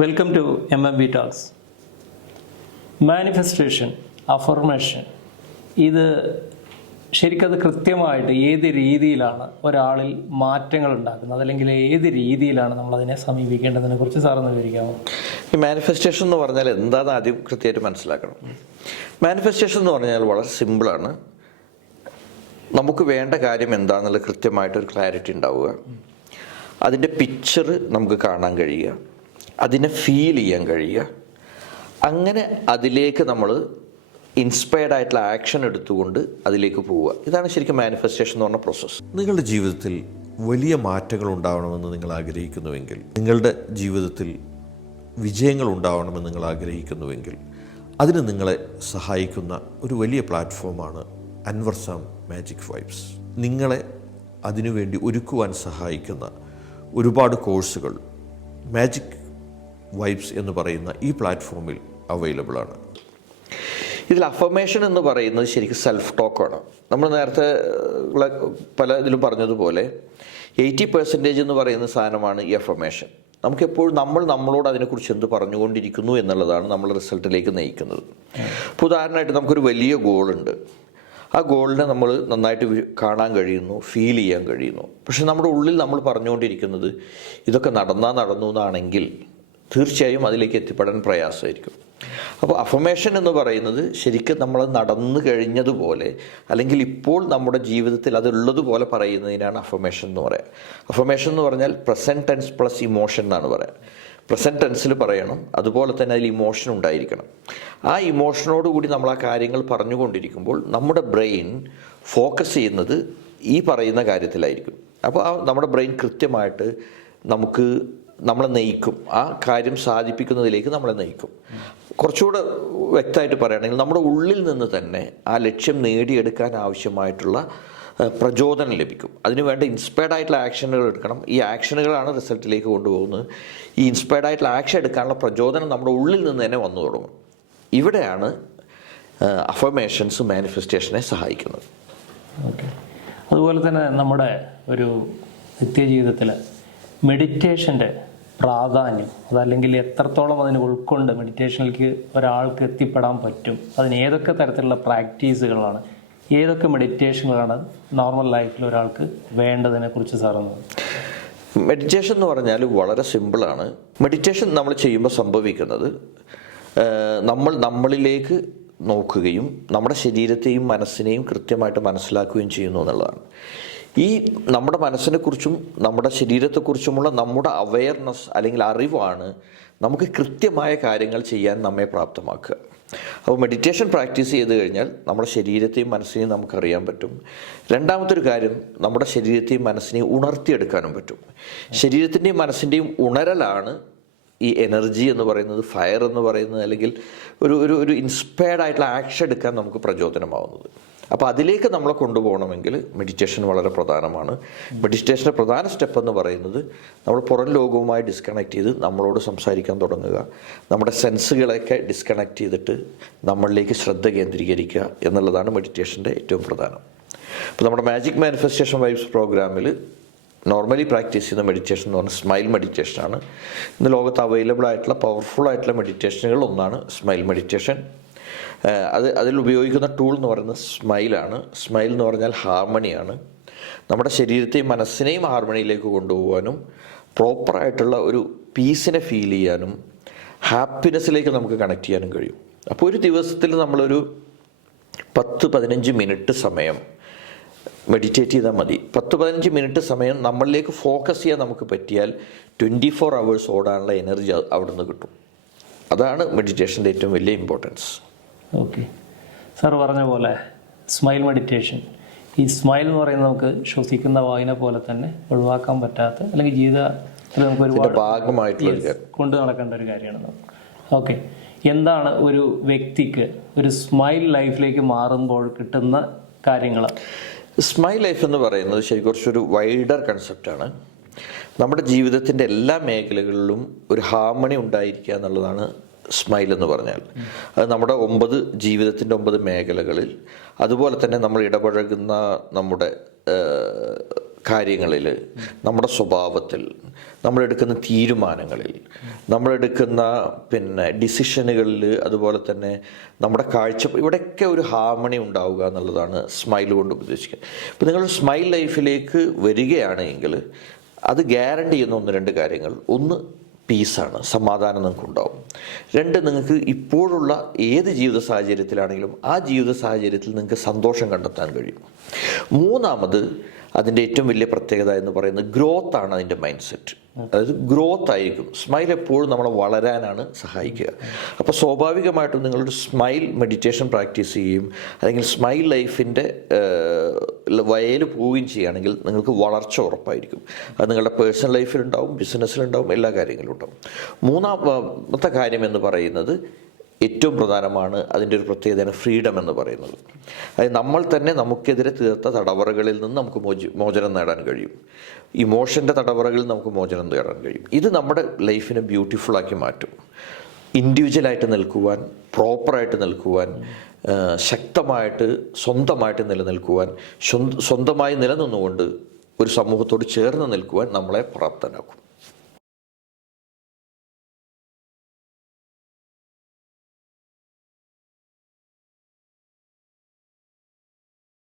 Welcome to MMB talks. Manifestation, affirmation, ഇത് ശരിക്കത് കൃത്യമായിട്ട് ഏത് രീതിയിലാണ് ഒരാളിൽ മാറ്റങ്ങൾ ഉണ്ടാക്കുന്നത്, അല്ലെങ്കിൽ ഏത് രീതിയിലാണ് നമ്മളതിനെ സമീപിക്കേണ്ടതിനെ കുറിച്ച് സാറൊന്ന് വിവരിക്കാമോ? ഈ മാനിഫെസ്റ്റേഷൻ എന്ന് പറഞ്ഞാൽ എന്താണെന്ന് ആദ്യം കൃത്യമായിട്ട് മനസ്സിലാക്കണം. മാനിഫെസ്റ്റേഷൻ എന്ന് പറഞ്ഞാൽ വളരെ സിമ്പിളാണ്. നമുക്ക് വേണ്ട കാര്യം എന്താണെന്നുള്ള കൃത്യമായിട്ടൊരു ക്ലാരിറ്റി ഉണ്ടാവുക, അതിൻ്റെ പിക്ചർ നമുക്ക് കാണാൻ കഴിയുക, അതിനെ ഫീൽ ചെയ്യാൻ കഴിയുക, അങ്ങനെ അതിലേക്ക് നമ്മൾ ഇൻസ്പയർഡ് ആയിട്ടുള്ള ആക്ഷൻ എടുത്തുകൊണ്ട് അതിലേക്ക് പോവുക. ഇതാണ് ശരിക്കും മാനിഫെസ്റ്റേഷൻ എന്ന് പറഞ്ഞ പ്രോസസ്സ്. നിങ്ങളുടെ ജീവിതത്തിൽ വലിയ മാറ്റങ്ങൾ ഉണ്ടാവണമെന്ന് നിങ്ങൾ ആഗ്രഹിക്കുന്നുവെങ്കിൽ, നിങ്ങളുടെ ജീവിതത്തിൽ വിജയങ്ങൾ ഉണ്ടാവണമെന്ന് നിങ്ങൾ ആഗ്രഹിക്കുന്നുവെങ്കിൽ, അതിന് നിങ്ങളെ സഹായിക്കുന്ന ഒരു വലിയ പ്ലാറ്റ്ഫോമാണ് അൻവർ സാം മാജിക് വൈബ്സ്. നിങ്ങളെ അതിനുവേണ്ടി ഒരുക്കുവാൻ സഹായിക്കുന്ന ഒരുപാട് കോഴ്സുകൾ മാജിക് വൈബ്സ് എന്ന് പറയുന്ന ഈ പ്ലാറ്റ്ഫോമിൽ അവൈലബിൾ ആണ്. ഇതിൽ അഫർമേഷൻ എന്ന് പറയുന്നത് ശരിക്കും സെൽഫ് ടോക്കാണ്. നമ്മൾ നേരത്തെ പല ഇതിലും പറഞ്ഞതുപോലെ 80% എന്ന് പറയുന്ന സാധനമാണ് ഈ അഫർമേഷൻ. നമുക്കെപ്പോഴും നമ്മളോട് അതിനെക്കുറിച്ച് എന്ത് പറഞ്ഞുകൊണ്ടിരിക്കുന്നു എന്നുള്ളതാണ് നമ്മൾ റിസൾട്ടിലേക്ക് നയിക്കുന്നത്. ഇപ്പോൾ ഉദാഹരണമായിട്ട് നമുക്കൊരു വലിയ ഗോളുണ്ട്. ആ ഗോളിനെ നമ്മൾ നന്നായിട്ട് കാണാൻ കഴിയുന്നു, ഫീൽ ചെയ്യാൻ കഴിയുന്നു. പക്ഷെ നമ്മുടെ ഉള്ളിൽ നമ്മൾ പറഞ്ഞുകൊണ്ടിരിക്കുന്നത് ഇതൊക്കെ നടന്നു എന്നാണെങ്കിൽ തീർച്ചയായും അതിലേക്ക് എത്തിപ്പെടാൻ പ്രയാസമായിരിക്കും. അപ്പോൾ അഫർമേഷൻ എന്ന് പറയുന്നത് ശരിക്കും നമ്മൾ നടന്നു കഴിഞ്ഞതുപോലെ, അല്ലെങ്കിൽ ഇപ്പോൾ നമ്മുടെ ജീവിതത്തിൽ അതുള്ളതുപോലെ പറയുന്നതിനാണ് അഫർമേഷൻ എന്ന് പറയുക. അഫർമേഷൻ എന്ന് പറഞ്ഞാൽ പ്രസൻറ്റ് ടെൻസ് പ്ലസ് ഇമോഷൻ എന്നാണ് പറയുക. പ്രസൻറ്റ് ടെൻസിൽ പറയണം, അതുപോലെ തന്നെ അതിൽ ഇമോഷൻ ഉണ്ടായിരിക്കണം. ആ ഇമോഷനോട് കൂടി നമ്മൾ ആ കാര്യങ്ങൾ പറഞ്ഞുകൊണ്ടിരിക്കുമ്പോൾ നമ്മുടെ ബ്രെയിൻ ഫോക്കസ് ചെയ്യുന്നത് ഈ പറയുന്ന കാര്യത്തിലായിരിക്കും. അപ്പോൾ നമ്മുടെ ബ്രെയിൻ കൃത്യമായിട്ട് നമ്മളെ നയിക്കും, ആ കാര്യം സാധിപ്പിക്കുന്നതിലേക്ക് നമ്മളെ നയിക്കും. കുറച്ചുകൂടെ വ്യക്തമായിട്ട് പറയുകയാണെങ്കിൽ നമ്മുടെ ഉള്ളിൽ നിന്ന് തന്നെ ആ ലക്ഷ്യം നേടിയെടുക്കാൻ ആവശ്യമായിട്ടുള്ള പ്രചോദനം ലഭിക്കും. അതിനുവേണ്ട ഇൻസ്പയർഡ് ആയിട്ടുള്ള ആക്ഷനുകൾ എടുക്കണം. ഈ ആക്ഷനുകളാണ് റിസൾട്ടിലേക്ക് കൊണ്ടുപോകുന്നത്. ഈ ഇൻസ്പയർഡ് ആയിട്ടുള്ള ആക്ഷൻ എടുക്കാനുള്ള പ്രചോദനം നമ്മുടെ ഉള്ളിൽ നിന്ന് തന്നെ വന്നു തുടങ്ങും. ഇവിടെയാണ് അഫർമേഷൻസ് മാനിഫെസ്റ്റേഷനെ സഹായിക്കുന്നത്. ഓക്കെ. അതുപോലെ തന്നെ നമ്മുടെ ഒരു നിത്യജീവിതത്തിൽ മെഡിറ്റേഷൻ്റെ പ്രാധാന്യം, അതല്ലെങ്കിൽ എത്രത്തോളം അതിനെ ഉൾക്കൊണ്ട് മെഡിറ്റേഷനിലേക്ക് ഒരാൾക്ക് എത്തിപ്പെടാൻ പറ്റും, അതിന് ഏതൊക്കെ തരത്തിലുള്ള പ്രാക്ടീസുകളാണ്, ഏതൊക്കെ മെഡിറ്റേഷനുകളാണ് നോർമൽ ലൈഫിൽ ഒരാൾക്ക് വേണ്ടതിനെ കുറിച്ച് സാറൊന്ന്. മെഡിറ്റേഷൻ എന്ന് പറഞ്ഞാൽ വളരെ സിമ്പിളാണ്. മെഡിറ്റേഷൻ നമ്മൾ ചെയ്യുമ്പോൾ സംഭവിക്കുന്നത് നമ്മളിലേക്ക് നോക്കുകയും നമ്മുടെ ശരീരത്തെയും മനസ്സിനെയും കൃത്യമായിട്ട് മനസ്സിലാക്കുകയും ചെയ്യുന്നു എന്നുള്ളതാണ്. ഈ നമ്മുടെ മനസ്സിനെക്കുറിച്ചും നമ്മുടെ ശരീരത്തെക്കുറിച്ചുമുള്ള നമ്മുടെ അവയർനെസ് അല്ലെങ്കിൽ അറിവാണ് നമുക്ക് കൃത്യമായ കാര്യങ്ങൾ ചെയ്യാൻ നമ്മെ പ്രാപ്തമാക്കുക. അപ്പോൾ മെഡിറ്റേഷൻ പ്രാക്ടീസ് ചെയ്ത് കഴിഞ്ഞാൽ നമ്മുടെ ശരീരത്തെയും മനസ്സിനെയും നമുക്കറിയാൻ പറ്റും. രണ്ടാമത്തൊരു കാര്യം, നമ്മുടെ ശരീരത്തെയും മനസ്സിനെയും ഉണർത്തിയെടുക്കാനും പറ്റും. ശരീരത്തിൻ്റെയും മനസ്സിൻ്റെയും ഉണരലാണ് ഈ എനർജി എന്ന് പറയുന്നത്, ഫയർ എന്ന് പറയുന്നത്, അല്ലെങ്കിൽ ഒരു ഇൻസ്പയർഡ് ആയിട്ടുള്ള ആക്ഷൻ എടുക്കാൻ നമുക്ക് പ്രചോദനമാവുന്നത്. അപ്പോൾ അതിലേക്ക് നമ്മളെ കൊണ്ടുപോകണമെങ്കിൽ മെഡിറ്റേഷൻ വളരെ പ്രധാനമാണ്. മെഡിറ്റേഷൻ്റെ പ്രധാന സ്റ്റെപ്പ് എന്ന് പറയുന്നത് നമ്മൾ പുറം ലോകവുമായി ഡിസ്കണക്ട് ചെയ്ത് നമ്മളോട് സംസാരിക്കാൻ തുടങ്ങുക, നമ്മുടെ സെൻസുകളൊക്കെ ഡിസ്കണക്ട് ചെയ്തിട്ട് നമ്മളിലേക്ക് ശ്രദ്ധ കേന്ദ്രീകരിക്കുക എന്നുള്ളതാണ് മെഡിറ്റേഷൻ്റെ ഏറ്റവും പ്രധാനം. അപ്പോൾ നമ്മുടെ മാജിക് മാനിഫെസ്റ്റേഷൻ വൈബ്സ് പ്രോഗ്രാമിൽ നോർമലി പ്രാക്ടീസ് ചെയ്യുന്ന മെഡിറ്റേഷൻ എന്ന് പറഞ്ഞാൽ സ്മൈൽ മെഡിറ്റേഷനാണ്. ഇന്ന് ലോകത്ത് അവൈലബിൾ ആയിട്ടുള്ള പവർഫുൾ ആയിട്ടുള്ള മെഡിറ്റേഷനുകൾ ഒന്നാണ് സ്മൈൽ മെഡിറ്റേഷൻ. അതിൽ ഉപയോഗിക്കുന്ന ടൂൾ എന്ന് പറയുന്നത് സ്മൈലാണ്. സ്മൈൽ എന്ന് പറഞ്ഞാൽ ഹാർമണിയാണ്. നമ്മുടെ ശരീരത്തെയും മനസ്സിനെയും ഹാർമണിയിലേക്ക് കൊണ്ടുപോകാനും പ്രോപ്പറായിട്ടുള്ള ഒരു പീസിനെ ഫീൽ ചെയ്യാനും ഹാപ്പിനെസ്സിലേക്ക് നമുക്ക് കണക്ട് ചെയ്യാനും കഴിയും. അപ്പോൾ ഒരു ദിവസത്തിൽ നമ്മളൊരു 10-15 മിനിറ്റ് സമയം മെഡിറ്റേറ്റ് ചെയ്താൽ മതി. 10-15 മിനിറ്റ് സമയം നമ്മളിലേക്ക് ഫോക്കസ് ചെയ്യാൻ നമുക്ക് പറ്റിയാൽ 24 hours ഓടാനുള്ള എനർജി അവിടെ നിന്ന് കിട്ടും. അതാണ് മെഡിറ്റേഷൻ്റെ ഏറ്റവും വലിയ ഇമ്പോർട്ടൻസ്. ഓക്കെ. സാർ പറഞ്ഞ പോലെ സ്മൈൽ മെഡിറ്റേഷൻ, ഈ സ്മൈൽ എന്ന് പറയുന്നത് നമുക്ക് ശ്വസിക്കുന്ന വായുവിനെ പോലെ തന്നെ ഒഴിവാക്കാൻ പറ്റാത്ത, അല്ലെങ്കിൽ ജീവിതത്തിൽ നമുക്ക് ഒരുപാട് ഭാഗമായിട്ടുള്ള കൊണ്ട് നടക്കേണ്ട ഒരു കാര്യമാണ്. ഓക്കെ. എന്താണ് ഒരു വ്യക്തിക്ക് ഒരു സ്മൈൽ ലൈഫിലേക്ക് മാറുമ്പോൾ കിട്ടുന്ന കാര്യങ്ങൾ? സ്മൈൽ ലൈഫ് എന്ന് പറയുന്നത് ശരിക്കും കുറച്ചൊരു വൈഡർ കൺസെപ്റ്റാണ്. നമ്മുടെ ജീവിതത്തിൻ്റെ എല്ലാ മേഖലകളിലും ഒരു ഹാർമണി ഉണ്ടായിരിക്കുക എന്നുള്ളതാണ് സ്മൈൽ എന്ന് പറഞ്ഞാൽ. അത് നമ്മുടെ ജീവിതത്തിൻ്റെ 9 മേഖലകളിൽ, അതുപോലെ തന്നെ നമ്മൾ ഇടപഴകുന്ന നമ്മുടെ കാര്യങ്ങളിൽ, നമ്മുടെ സ്വഭാവത്തിൽ, നമ്മളെടുക്കുന്ന തീരുമാനങ്ങളിൽ, നമ്മളെടുക്കുന്ന ഡിസിഷനുകളിൽ, അതുപോലെ തന്നെ നമ്മുടെ കാഴ്ച, ഇവിടെയൊക്കെ ഒരു ഹാർമണി ഉണ്ടാവുക എന്നുള്ളതാണ് സ്മൈൽ കൊണ്ട് ഉദ്ദേശിക്കുന്നത്. ഇപ്പോൾ നിങ്ങൾ സ്മൈൽ ലൈഫിലേക്ക് വരികയാണെങ്കിൽ അത് ഗ്യാരണ്ടി ചെയ്യുന്ന 1-2 കാര്യങ്ങൾ. ഒന്ന്, പീസാണ്, സമാധാനം നിങ്ങൾക്കുണ്ടാവും. 2, നിങ്ങൾക്ക് ഇപ്പോഴുള്ള ഏത് ജീവിത സാഹചര്യത്തിലാണെങ്കിലും ആ ജീവിത സാഹചര്യത്തിൽ നിങ്ങൾക്ക് സന്തോഷം കണ്ടെത്താൻ കഴിയും. 3, അതിൻ്റെ ഏറ്റവും വലിയ പ്രത്യേകത എന്ന് പറയുന്നത് ഗ്രോത്താണ്. അതിൻ്റെ മൈൻഡ് സെറ്റ്, അതായത് ഗ്രോത്ത് ആയിരിക്കും. സ്മൈൽ എപ്പോഴും നമ്മളെ വളരാനാണ് സഹായിക്കുക. അപ്പോൾ സ്വാഭാവികമായിട്ടും നിങ്ങളൊരു സ്മൈൽ മെഡിറ്റേഷൻ പ്രാക്ടീസ് ചെയ്യുകയും അല്ലെങ്കിൽ സ്മൈൽ ലൈഫിൻ്റെ വയൽ പോവുകയും ചെയ്യുകയാണെങ്കിൽ നിങ്ങൾക്ക് വളർച്ച ഉറപ്പായിരിക്കും. അത് നിങ്ങളുടെ പേഴ്സണൽ ലൈഫിലുണ്ടാവും, ബിസിനസ്സിലുണ്ടാവും, എല്ലാ കാര്യങ്ങളും ഉണ്ടാവും. 3-ാമത്തെ കാര്യം എന്ന് പറയുന്നത് ഏറ്റവും പ്രധാനമാണ്. അതിൻ്റെ ഒരു പ്രത്യേകതയാണ് ഫ്രീഡം എന്ന് പറയുന്നത്. അതായത് നമ്മൾ തന്നെ നമുക്കെതിരെ തീർത്ത തടവറകളിൽ നിന്ന് നമുക്ക് മോചനം നേടാൻ കഴിയും. ഇമോഷൻ്റെ തടവറകളിൽ നമുക്ക് മോചനം നേടാൻ കഴിയും. ഇത് നമ്മുടെ ലൈഫിനെ ബ്യൂട്ടിഫുള്ളാക്കി മാറ്റും. ഇൻഡിവിജ്വലായിട്ട് നിൽക്കുവാൻ, പ്രോപ്പറായിട്ട് നിൽക്കുവാൻ, ശക്തമായിട്ട് സ്വന്തമായിട്ട് നിലനിൽക്കുവാൻ, സ്വന്തമായി നിലനിന്നുകൊണ്ട് ഒരു സമൂഹത്തോട് ചേർന്ന് നിൽക്കുവാൻ നമ്മളെ പ്രാപ്തനാക്കും.